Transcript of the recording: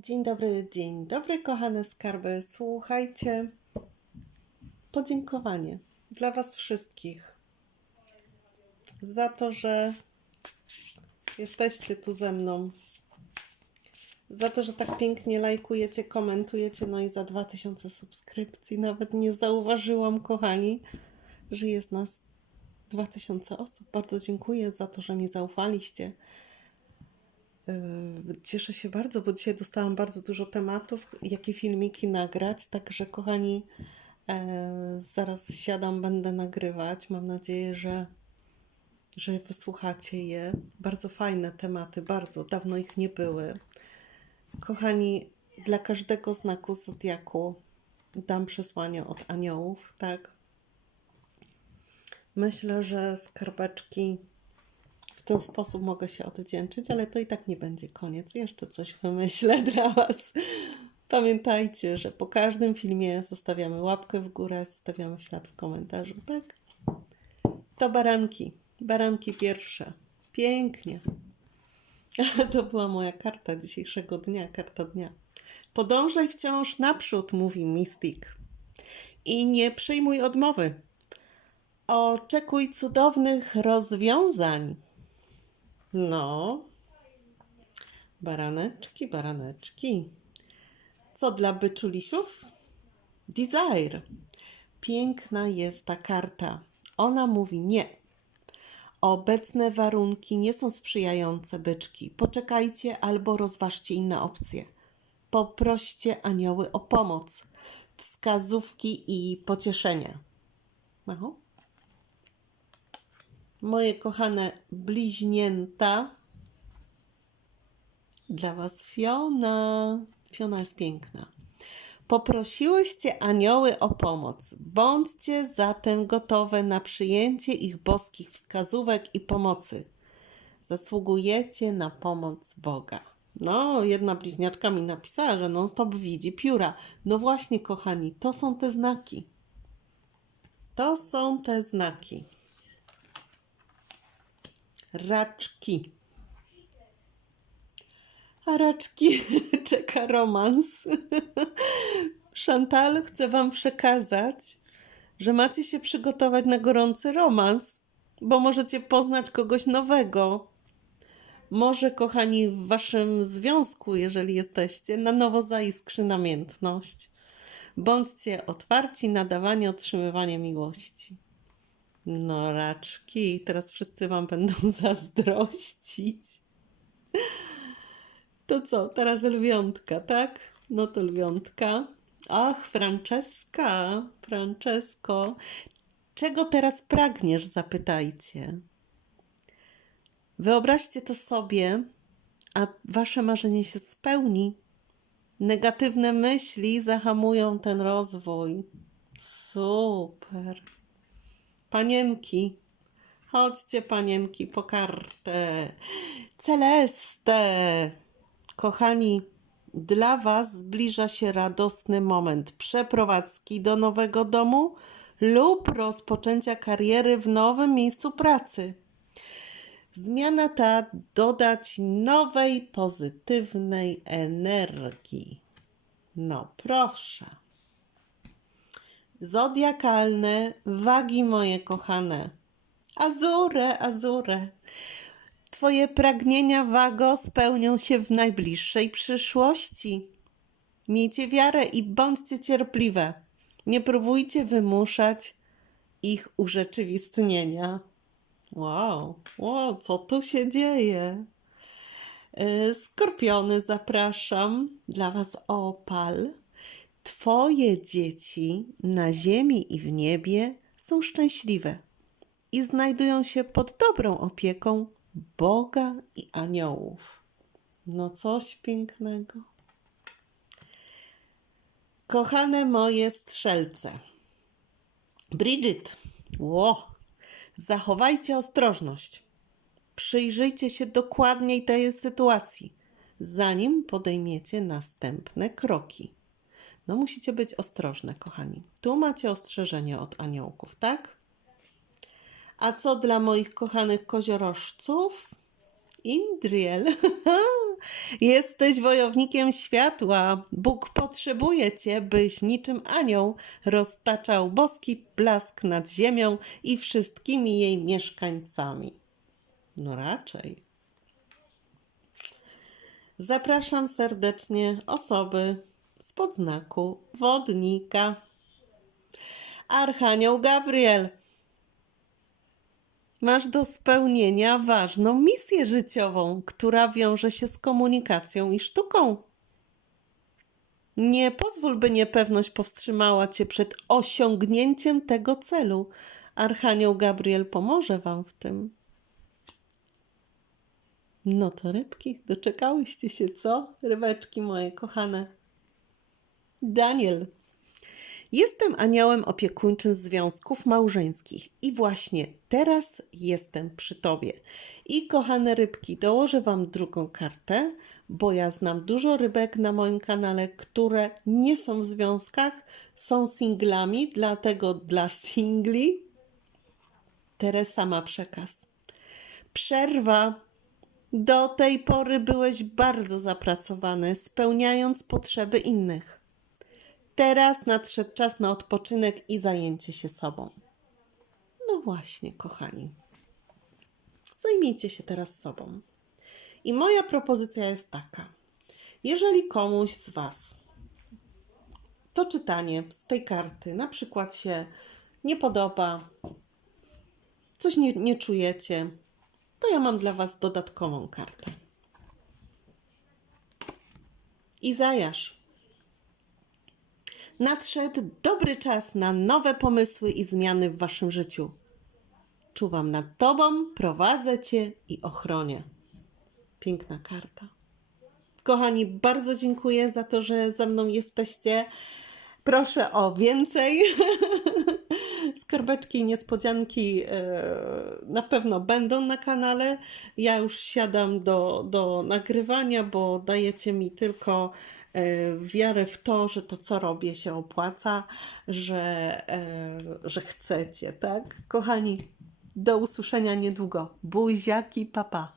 Dzień dobry, dzień dobry, kochane skarby. Słuchajcie, podziękowanie dla Was wszystkich za to, że jesteście tu ze mną. Za to, że tak pięknie lajkujecie, komentujecie, no i za 2000 subskrypcji. Nawet nie zauważyłam, kochani, że jest nas 2000 osób. Bardzo dziękuję za to, że mi zaufaliście. Yy, Cieszę się bardzo, bo dzisiaj dostałam bardzo dużo tematów, jakie filmiki nagrać. Także, kochani, e, zaraz siadam, będę nagrywać. Mam nadzieję, że, że wysłuchacie je. Bardzo fajne tematy, bardzo dawno ich nie były. Kochani, dla każdego znaku zodiaku dam przesłanie od aniołów, tak? Myślę, że skarbeczki ten sposób mogę się odwdzięczyć, ale to i tak nie będzie koniec. Jeszcze coś wymyślę dla Was. Pamiętajcie, że po każdym filmie zostawiamy łapkę w górę, zostawiamy ślad w komentarzu, tak? To baranki. Baranki pierwsze. Pięknie. To była moja karta dzisiejszego dnia, karta dnia. Podążaj wciąż naprzód, mówi Mystik. I nie przyjmuj odmowy. Oczekuj cudownych rozwiązań. No. Baraneczki, baraneczki. Co dla byczulisiów? Desire. Piękna jest ta karta. Ona mówi nie. Obecne warunki nie są sprzyjające, byczki. Poczekajcie albo rozważcie inne opcje. Poproście anioły o pomoc, wskazówki i pocieszenie. Macho? Moje kochane bliźnięta. Dla Was Fiona. Fiona jest piękna. Poprosiłyście anioły o pomoc. Bądźcie zatem gotowe na przyjęcie ich boskich wskazówek i pomocy. Zasługujecie na pomoc Boga. No, jedna bliźniaczka mi napisała, że non-stop widzi pióra. No właśnie, kochani, to są te znaki. To są te znaki. Raczki. A raczki czeka romans. Chantal chce Wam przekazać, że macie się przygotować na gorący romans, bo możecie poznać kogoś nowego. Może, kochani, w Waszym związku, jeżeli jesteście, na nowo zaiskrzy namiętność. Bądźcie otwarci na dawanie, otrzymywanie miłości. No, raczki, teraz wszyscy Wam będą zazdrościć. To co, teraz lwiątka, tak? No to lwiątka. Ach, Franceska, Francesco, czego teraz pragniesz, zapytajcie. Wyobraźcie to sobie, a wasze marzenie się spełni. Negatywne myśli zahamują ten rozwój. Super. Panienki, chodźcie, panienki, po kartę. Celeste, kochani, dla Was zbliża się radosny moment przeprowadzki do nowego domu lub rozpoczęcia kariery w nowym miejscu pracy. Zmiana ta dodać nowej, pozytywnej energii. No proszę. Zodiakalne wagi moje kochane. Azure, azure. Twoje pragnienia, wago, spełnią się w najbliższej przyszłości. Miejcie wiarę i bądźcie cierpliwe. Nie próbujcie wymuszać ich urzeczywistnienia. Wow, wow, co tu się dzieje? Yy, Skorpiony, zapraszam dla Was opal. Twoje dzieci na ziemi i w niebie są szczęśliwe i znajdują się pod dobrą opieką Boga i aniołów. No coś pięknego. Kochane moje strzelce. Bridget, ło, zachowajcie ostrożność. Przyjrzyjcie się dokładniej tej sytuacji, zanim podejmiecie następne kroki. No musicie być ostrożne, kochani. Tu macie ostrzeżenie od aniołków, tak? A co dla moich kochanych koziorożców? Indriel. Jesteś wojownikiem światła. Bóg potrzebuje cię, byś niczym anioł roztaczał boski blask nad ziemią i wszystkimi jej mieszkańcami. No raczej. Zapraszam serdecznie osoby spod znaku wodnika. Archanioł Gabriel. Masz do spełnienia ważną misję życiową, która wiąże się z komunikacją i sztuką. Nie pozwól, by niepewność powstrzymała cię przed osiągnięciem tego celu. Archanioł Gabriel pomoże wam w tym. No to rybki, doczekałyście się, co? Rybeczki moje kochane. Daniel. Jestem aniołem opiekuńczym związków małżeńskich i właśnie teraz jestem przy tobie. I kochane rybki, dołożę wam drugą kartę, bo ja znam dużo rybek na moim kanale, które nie są w związkach, są singlami, dlatego dla singli Teresa ma przekaz. Przerwa. Do tej pory byłeś bardzo zapracowany, spełniając potrzeby innych. Teraz nadszedł czas na odpoczynek i zajęcie się sobą. No właśnie, kochani. Zajmijcie się teraz sobą. I moja propozycja jest taka. Jeżeli komuś z Was to czytanie z tej karty na przykład się nie podoba, coś nie, nie czujecie, to ja mam dla Was dodatkową kartę. Izajasz. Nadszedł dobry czas na nowe pomysły i zmiany w Waszym życiu. Czuwam nad Tobą, prowadzę Cię i ochronię. Piękna karta. Kochani, bardzo dziękuję za to, że ze mną jesteście. Proszę o więcej. Skarbeczki i niespodzianki e, na pewno będą na kanale. Ja już siadam do, do nagrywania, bo dajecie mi tylko wiarę w to, że to, co robię, się opłaca, że, e, że chcecie, tak? Kochani, do usłyszenia niedługo. Buziaki, papa.